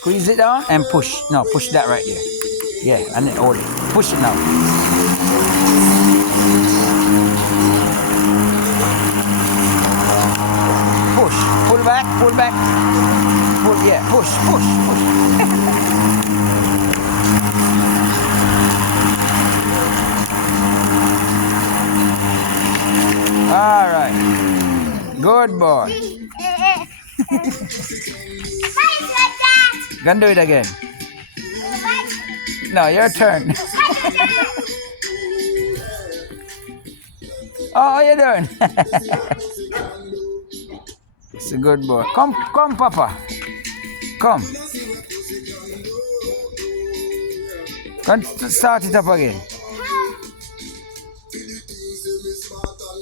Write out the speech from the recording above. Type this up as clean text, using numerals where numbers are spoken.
Squeeze it down and push. No, push that right there. Yeah, and then hold it. Push it now. Push. Pull back. Pull back. Pull. Yeah. Push. Push. Push. All right. Good boy. Gonna do it again. No, your turn. Oh, how you doing? It's a good boy. Come, come, Papa. Come. Come, start it up again.